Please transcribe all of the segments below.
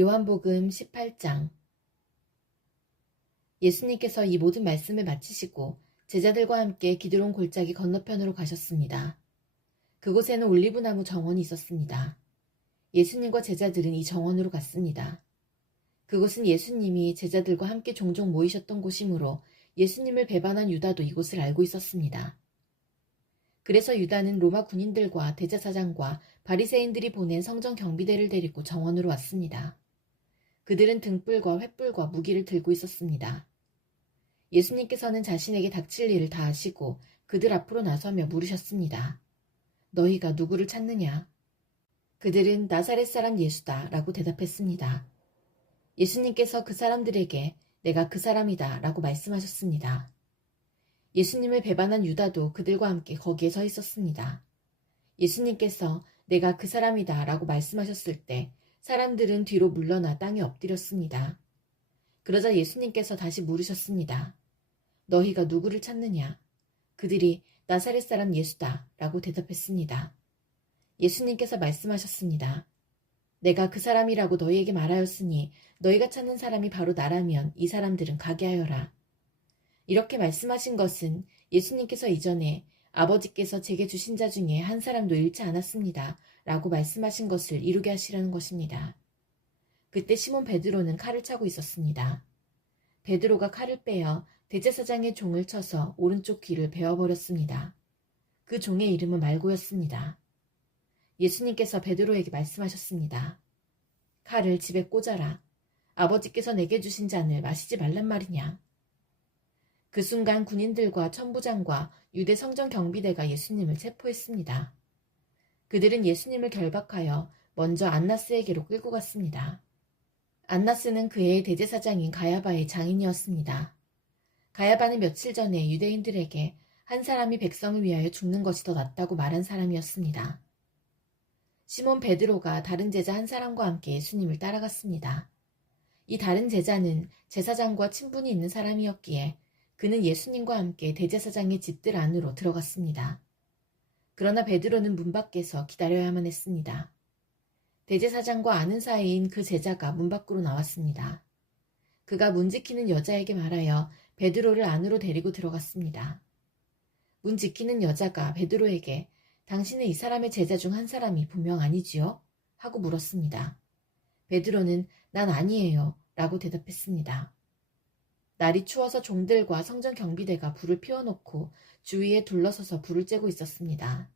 요한복음 18장. 예수님께서 이 모든 말씀을 마치시고 제자들과 함께 기드론 골짜기 건너편으로 가셨습니다. 그곳에는 올리브나무 정원이 있었습니다. 예수님과 제자들은 이 정원으로 갔습니다. 그곳은 예수님이 제자들과 함께 종종 모이셨던 곳이므로 예수님을 배반한 유다도 이곳을 알고 있었습니다. 그래서 유다는 로마 군인들과 대제사장과 바리새인들이 보낸 성전 경비대를 데리고 정원으로 왔습니다. 그들은 등불과 횃불과 무기를 들고 있었습니다. 예수님께서는 자신에게 닥칠 일을 다 아시고 그들 앞으로 나서며 물으셨습니다. 너희가 누구를 찾느냐? 그들은 나사렛 사람 예수다 라고 대답했습니다. 예수님께서 그 사람들에게 내가 그 사람이다 라고 말씀하셨습니다. 예수님을 배반한 유다도 그들과 함께 거기에 서 있었습니다. 예수님께서 내가 그 사람이다 라고 말씀하셨을 때 사람들은 뒤로 물러나 땅에 엎드렸습니다. 그러자 예수님께서 다시 물으셨습니다. 너희가 누구를 찾느냐? 그들이 나사렛 사람 예수다 라고 대답했습니다. 예수님께서 말씀하셨습니다. 내가 그 사람이라고 너희에게 말하였으니 너희가 찾는 사람이 바로 나라면 이 사람들은 가게 하여라. 이렇게 말씀하신 것은 예수님께서 이전에 아버지께서 제게 주신 자 중에 한 사람도 잃지 않았습니다 라고 말씀하신 것을 이루게 하시려는 것입니다. 그때 시몬 베드로는 칼을 차고 있었습니다. 베드로가 칼을 빼어 대제사장의 종을 쳐서 오른쪽 귀를 베어버렸습니다. 그 종의 이름은 말고였습니다. 예수님께서 베드로에게 말씀하셨습니다. 칼을 집에 꽂아라. 아버지께서 내게 주신 잔을 마시지 말란 말이냐. 그 순간 군인들과 천부장과 유대 성전 경비대가 예수님을 체포했습니다. 그들은 예수님을 결박하여 먼저 안나스에게로 끌고 갔습니다. 안나스는 그 해의 대제사장인 가야바의 장인이었습니다. 가야바는 며칠 전에 유대인들에게 한 사람이 백성을 위하여 죽는 것이 더 낫다고 말한 사람이었습니다. 시몬 베드로가 다른 제자 한 사람과 함께 예수님을 따라갔습니다. 이 다른 제자는 제사장과 친분이 있는 사람이었기에 그는 예수님과 함께 대제사장의 집들 안으로 들어갔습니다. 그러나 베드로는 문 밖에서 기다려야만 했습니다. 대제사장과 아는 사이인 그 제자가 문 밖으로 나왔습니다. 그가 문 지키는 여자에게 말하여 베드로를 안으로 데리고 들어갔습니다. 문 지키는 여자가 베드로에게 당신은 이 사람의 제자 중 한 사람이 분명 아니지요? 하고 물었습니다. 베드로는 난 아니에요 라고 대답했습니다. 날이 추워서 종들과 성전 경비대가 불을 피워놓고 주위에 둘러서서 불을 쬐고 있었습니다.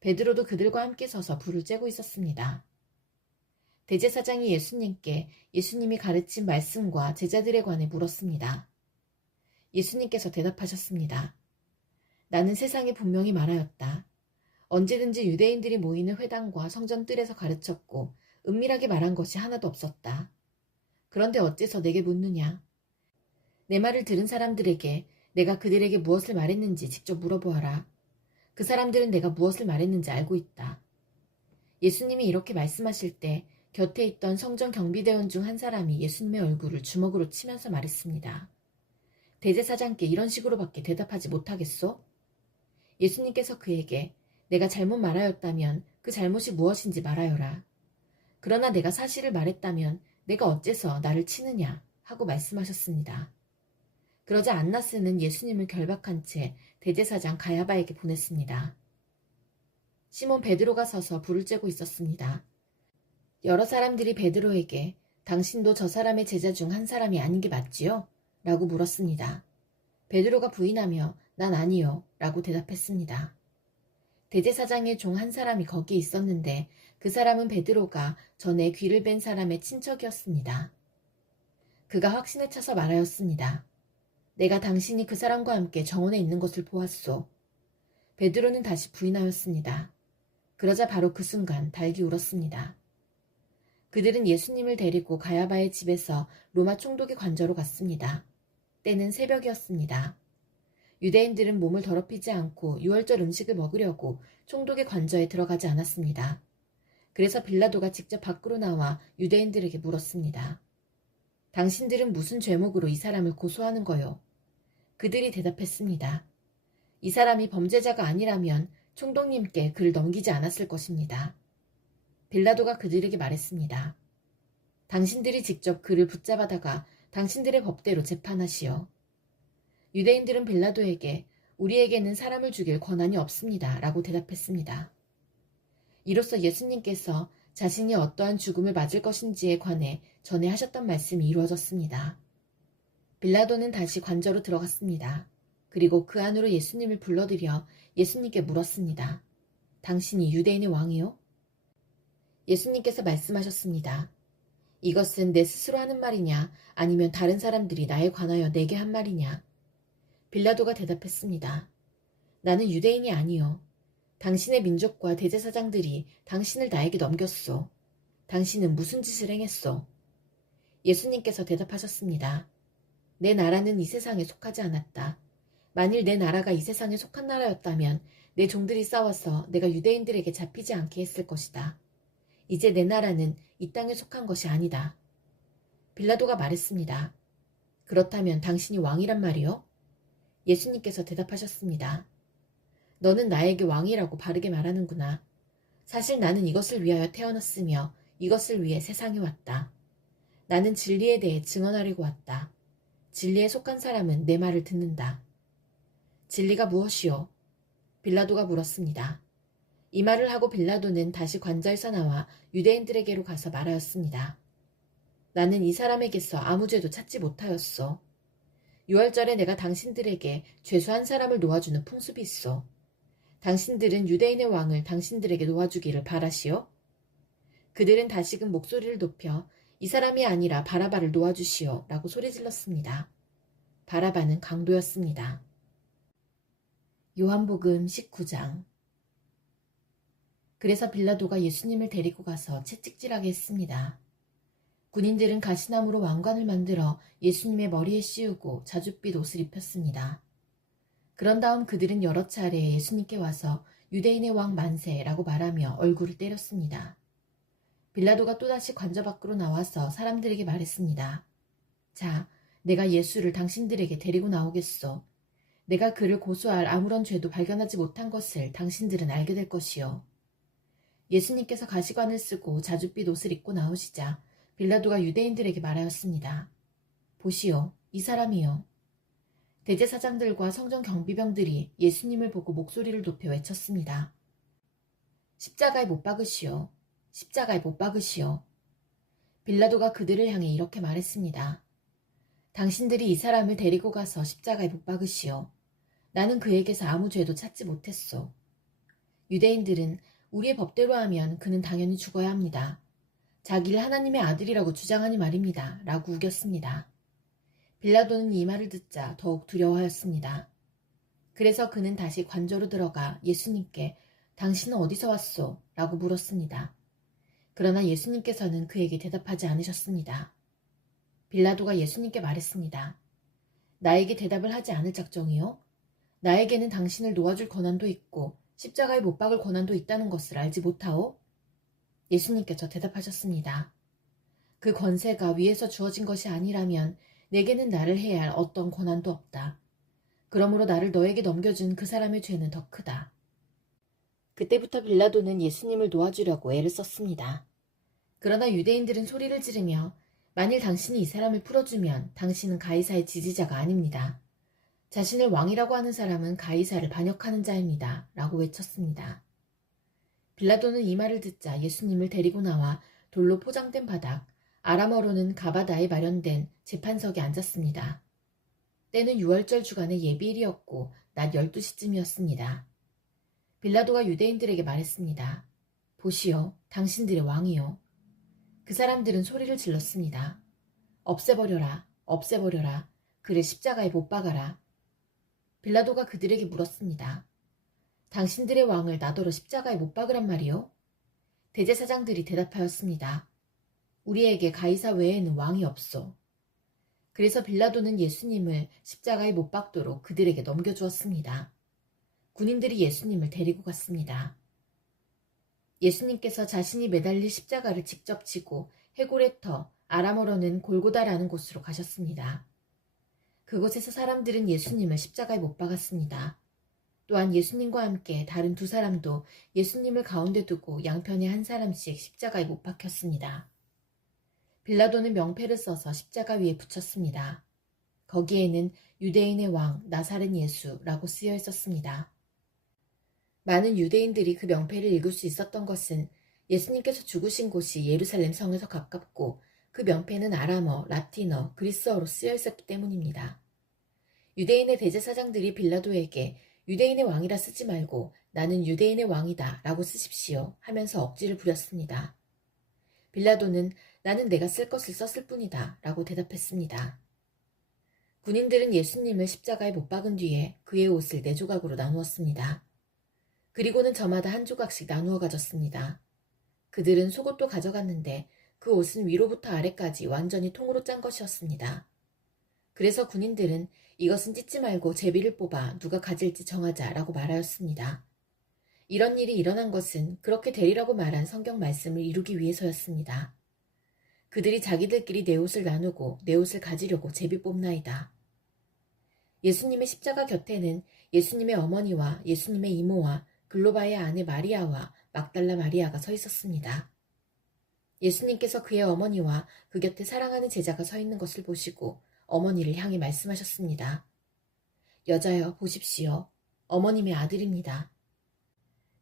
베드로도 그들과 함께 서서 불을 쬐고 있었습니다. 대제사장이 예수님께 예수님이 가르친 말씀과 제자들에 관해 물었습니다. 예수님께서 대답하셨습니다. 나는 세상에 분명히 말하였다. 언제든지 유대인들이 모이는 회당과 성전 뜰에서 가르쳤고 은밀하게 말한 것이 하나도 없었다. 그런데 어째서 내게 묻느냐? 내 말을 들은 사람들에게 내가 그들에게 무엇을 말했는지 직접 물어보아라. 그 사람들은 내가 무엇을 말했는지 알고 있다. 예수님이 이렇게 말씀하실 때 곁에 있던 성전 경비대원 중 한 사람이 예수님의 얼굴을 주먹으로 치면서 말했습니다. 대제사장께 이런 식으로밖에 대답하지 못하겠소? 예수님께서 그에게 내가 잘못 말하였다면 그 잘못이 무엇인지 말하여라. 그러나 내가 사실을 말했다면 내가 어째서 나를 치느냐 하고 말씀하셨습니다. 그러자 안나스는 예수님을 결박한 채 대제사장 가야바에게 보냈습니다. 시몬 베드로가 서서 불을 쬐고 있었습니다. 여러 사람들이 베드로에게 당신도 저 사람의 제자 중 한 사람이 아닌 게 맞지요? 라고 물었습니다. 베드로가 부인하며 난 아니요 라고 대답했습니다. 대제사장의 종 한 사람이 거기에 있었는데 그 사람은 베드로가 전에 귀를 뺀 사람의 친척이었습니다. 그가 확신에 차서 말하였습니다. 내가 당신이 그 사람과 함께 정원에 있는 것을 보았소. 베드로는 다시 부인하였습니다. 그러자 바로 그 순간 닭이 울었습니다. 그들은 예수님을 데리고 가야바의 집에서 로마 총독의 관저로 갔습니다. 때는 새벽이었습니다. 유대인들은 몸을 더럽히지 않고 유월절 음식을 먹으려고 총독의 관저에 들어가지 않았습니다. 그래서 빌라도가 직접 밖으로 나와 유대인들에게 물었습니다. 당신들은 무슨 죄목으로 이 사람을 고소하는 거요? 그들이 대답했습니다. 이 사람이 범죄자가 아니라면 총독님께 그를 넘기지 않았을 것입니다. 빌라도가 그들에게 말했습니다. 당신들이 직접 그를 붙잡아다가 당신들의 법대로 재판하시오. 유대인들은 빌라도에게 우리에게는 사람을 죽일 권한이 없습니다. 라고 대답했습니다. 이로써 예수님께서 자신이 어떠한 죽음을 맞을 것인지에 관해 전에 하셨던 말씀이 이루어졌습니다. 빌라도는 다시 관저로 들어갔습니다. 그리고 그 안으로 예수님을 불러들여 예수님께 물었습니다. 당신이 유대인의 왕이요? 예수님께서 말씀하셨습니다. 이것은 내 스스로 하는 말이냐 아니면 다른 사람들이 나에 관하여 내게 한 말이냐? 빌라도가 대답했습니다. 나는 유대인이 아니요. 당신의 민족과 대제사장들이 당신을 나에게 넘겼소. 당신은 무슨 짓을 행했소? 예수님께서 대답하셨습니다. 내 나라는 이 세상에 속하지 않았다. 만일 내 나라가 이 세상에 속한 나라였다면 내 종들이 싸워서 내가 유대인들에게 잡히지 않게 했을 것이다. 이제 내 나라는 이 땅에 속한 것이 아니다. 빌라도가 말했습니다. 그렇다면 당신이 왕이란 말이요? 예수님께서 대답하셨습니다. 너는 나에게 왕이라고 바르게 말하는구나. 사실 나는 이것을 위하여 태어났으며 이것을 위해 세상에 왔다. 나는 진리에 대해 증언하려고 왔다. 진리에 속한 사람은 내 말을 듣는다. 진리가 무엇이요? 빌라도가 물었습니다. 이 말을 하고 빌라도는 다시 관자에서 나와 유대인들에게로 가서 말하였습니다. 나는 이 사람에게서 아무 죄도 찾지 못하였소. 유월절에 내가 당신들에게 죄수한 사람을 놓아주는 풍습이 있소. 당신들은 유대인의 왕을 당신들에게 놓아주기를 바라시오? 그들은 다시금 목소리를 높여 이 사람이 아니라 바라바를 놓아주시오 라고 소리질렀습니다. 바라바는 강도였습니다. 요한복음 19장. 그래서 빌라도가 예수님을 데리고 가서 채찍질하게 했습니다. 군인들은 가시나무로 왕관을 만들어 예수님의 머리에 씌우고 자줏빛 옷을 입혔습니다. 그런 다음 그들은 여러 차례 예수님께 와서 유대인의 왕 만세라고 말하며 얼굴을 때렸습니다. 빌라도가 또다시 관저 밖으로 나와서 사람들에게 말했습니다. 자, 내가 예수를 당신들에게 데리고 나오겠소. 내가 그를 고소할 아무런 죄도 발견하지 못한 것을 당신들은 알게 될 것이요. 예수님께서 가시관을 쓰고 자줏빛 옷을 입고 나오시자 빌라도가 유대인들에게 말하였습니다. 보시오, 이 사람이요. 대제사장들과 성전 경비병들이 예수님을 보고 목소리를 높여 외쳤습니다. 십자가에 못 박으시오. 십자가에 못 박으시오. 빌라도가 그들을 향해 이렇게 말했습니다. 당신들이 이 사람을 데리고 가서 십자가에 못 박으시오. 나는 그에게서 아무 죄도 찾지 못했소. 유대인들은 우리의 법대로 하면 그는 당연히 죽어야 합니다. 자기를 하나님의 아들이라고 주장하니 말입니다. 라고 우겼습니다. 빌라도는 이 말을 듣자 더욱 두려워하였습니다. 그래서 그는 다시 관저로 들어가 예수님께 당신은 어디서 왔소? 라고 물었습니다. 그러나 예수님께서는 그에게 대답하지 않으셨습니다. 빌라도가 예수님께 말했습니다. 나에게 대답을 하지 않을 작정이요? 나에게는 당신을 놓아줄 권한도 있고 십자가에 못 박을 권한도 있다는 것을 알지 못하오? 예수님께서 대답하셨습니다. 그 권세가 위에서 주어진 것이 아니라면 내게는 나를 해야 할 어떤 권한도 없다. 그러므로 나를 너에게 넘겨준 그 사람의 죄는 더 크다. 그때부터 빌라도는 예수님을 놓아주려고 애를 썼습니다. 그러나 유대인들은 소리를 지르며 만일 당신이 이 사람을 풀어주면 당신은 가이사의 지지자가 아닙니다. 자신을 왕이라고 하는 사람은 가이사를 반역하는 자입니다. 라고 외쳤습니다. 빌라도는 이 말을 듣자 예수님을 데리고 나와 돌로 포장된 바닥, 아람어로는 가바다에 마련된 재판석에 앉았습니다. 때는 유월절 주간의 예비일이었고 낮 12시쯤이었습니다. 빌라도가 유대인들에게 말했습니다. 보시오, 당신들의 왕이요. 그 사람들은 소리를 질렀습니다. 없애버려라, 없애버려라, 그를 십자가에 못 박아라. 빌라도가 그들에게 물었습니다. 당신들의 왕을 나더러 십자가에 못 박으란 말이요? 대제사장들이 대답하였습니다. 우리에게 가이사 외에는 왕이 없소. 그래서 빌라도는 예수님을 십자가에 못 박도록 그들에게 넘겨주었습니다. 군인들이 예수님을 데리고 갔습니다. 예수님께서 자신이 매달릴 십자가를 직접 지고 해골의 터, 아람어로는 골고다라는 곳으로 가셨습니다. 그곳에서 사람들은 예수님을 십자가에 못 박았습니다. 또한 예수님과 함께 다른 두 사람도 예수님을 가운데 두고 양편에 한 사람씩 십자가에 못 박혔습니다. 빌라도는 명패를 써서 십자가 위에 붙였습니다. 거기에는 유대인의 왕 나사렛 예수라고 쓰여 있었습니다. 많은 유대인들이 그 명패를 읽을 수 있었던 것은 예수님께서 죽으신 곳이 예루살렘 성에서 가깝고 그 명패는 아람어, 라틴어, 그리스어로 쓰여 있었기 때문입니다. 유대인의 대제사장들이 빌라도에게 유대인의 왕이라 쓰지 말고 나는 유대인의 왕이다 라고 쓰십시오 하면서 억지를 부렸습니다. 빌라도는 나는 내가 쓸 것을 썼을 뿐이다 라고 대답했습니다. 군인들은 예수님을 십자가에 못 박은 뒤에 그의 옷을 4조각으로 나누었습니다. 그리고는 저마다 한 조각씩 나누어 가졌습니다. 그들은 속옷도 가져갔는데 그 옷은 위로부터 아래까지 완전히 통으로 짠 것이었습니다. 그래서 군인들은 이것은 찢지 말고 제비를 뽑아 누가 가질지 정하자라고 말하였습니다. 이런 일이 일어난 것은 그렇게 되리라고 말한 성경 말씀을 이루기 위해서였습니다. 그들이 자기들끼리 내 옷을 나누고 내 옷을 가지려고 제비 뽑나이다. 예수님의 십자가 곁에는 예수님의 어머니와 예수님의 이모와 글로바의 아내 마리아와 막달라 마리아가 서 있었습니다. 예수님께서 그의 어머니와 그 곁에 사랑하는 제자가 서 있는 것을 보시고 어머니를 향해 말씀하셨습니다. 여자여 보십시오. 어머님의 아들입니다.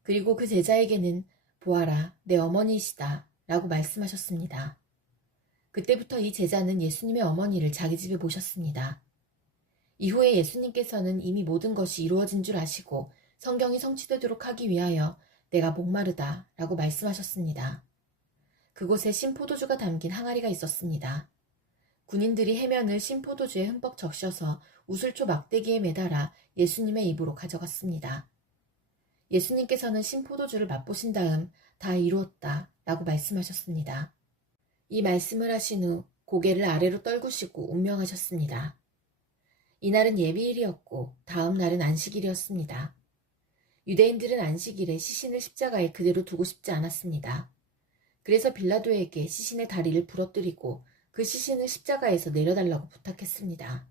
그리고 그 제자에게는 보아라 내 어머니이시다 라고 말씀하셨습니다. 그때부터 이 제자는 예수님의 어머니를 자기 집에 모셨습니다. 이후에 예수님께서는 이미 모든 것이 이루어진 줄 아시고 성경이 성취되도록 하기 위하여 내가 목마르다 라고 말씀하셨습니다. 그곳에 신포도주가 담긴 항아리가 있었습니다. 군인들이 해면을 신포도주에 흠뻑 적셔서 우슬초 막대기에 매달아 예수님의 입으로 가져갔습니다. 예수님께서는 신포도주를 맛보신 다음 다 이루었다 라고 말씀하셨습니다. 이 말씀을 하신 후 고개를 아래로 떨구시고 운명하셨습니다. 이날은 예비일이었고 다음 날은 안식일이었습니다. 유대인들은 안식일에 시신을 십자가에 그대로 두고 싶지 않았습니다. 그래서 빌라도에게 시신의 다리를 부러뜨리고 그 시신을 십자가에서 내려달라고 부탁했습니다.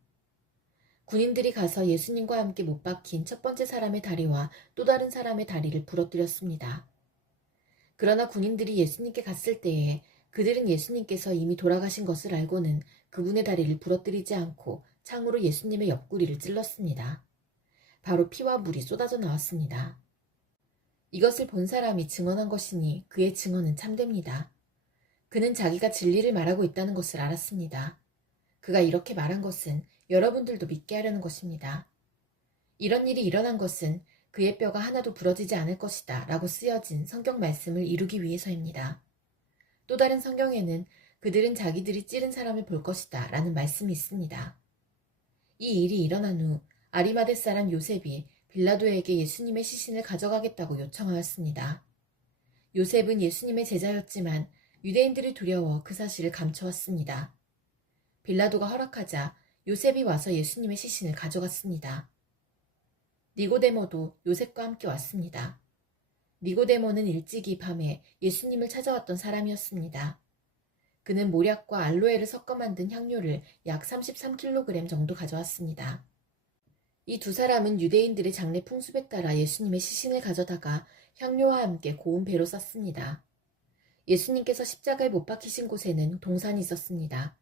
군인들이 가서 예수님과 함께 못 박힌 첫 번째 사람의 다리와 또 다른 사람의 다리를 부러뜨렸습니다. 그러나 군인들이 예수님께 갔을 때에 그들은 예수님께서 이미 돌아가신 것을 알고는 그분의 다리를 부러뜨리지 않고 창으로 예수님의 옆구리를 찔렀습니다. 바로 피와 물이 쏟아져 나왔습니다. 이것을 본 사람이 증언한 것이니 그의 증언은 참됩니다. 그는 자기가 진리를 말하고 있다는 것을 알았습니다. 그가 이렇게 말한 것은 여러분들도 믿게 하려는 것입니다. 이런 일이 일어난 것은 그의 뼈가 하나도 부러지지 않을 것이다 라고 쓰여진 성경 말씀을 이루기 위해서입니다. 또 다른 성경에는 그들은 자기들이 찌른 사람을 볼 것이다 라는 말씀이 있습니다. 이 일이 일어난 후 아리마대 사람 요셉이 빌라도에게 예수님의 시신을 가져가겠다고 요청하였습니다. 요셉은 예수님의 제자였지만 유대인들이 두려워 그 사실을 감춰왔습니다. 빌라도가 허락하자 요셉이 와서 예수님의 시신을 가져갔습니다. 니고데모도 요셉과 함께 왔습니다. 니고데모는 일찍이 밤에 예수님을 찾아왔던 사람이었습니다. 그는 모략과 알로에를 섞어 만든 향료를 약 33kg 정도 가져왔습니다. 이 두 사람은 유대인들의 장례 풍습에 따라 예수님의 시신을 가져다가 향료와 함께 고운 배로 쌌습니다. 예수님께서 십자가에 못 박히신 곳에는 동산이 있었습니다.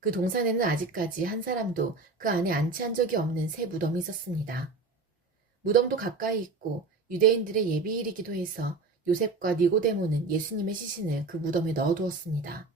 그 동산에는 아직까지 한 사람도 그 안에 안치한 적이 없는 새 무덤이 있었습니다. 무덤도 가까이 있고 유대인들의 예비일이기도 해서 요셉과 니고데모는 예수님의 시신을 그 무덤에 넣어두었습니다.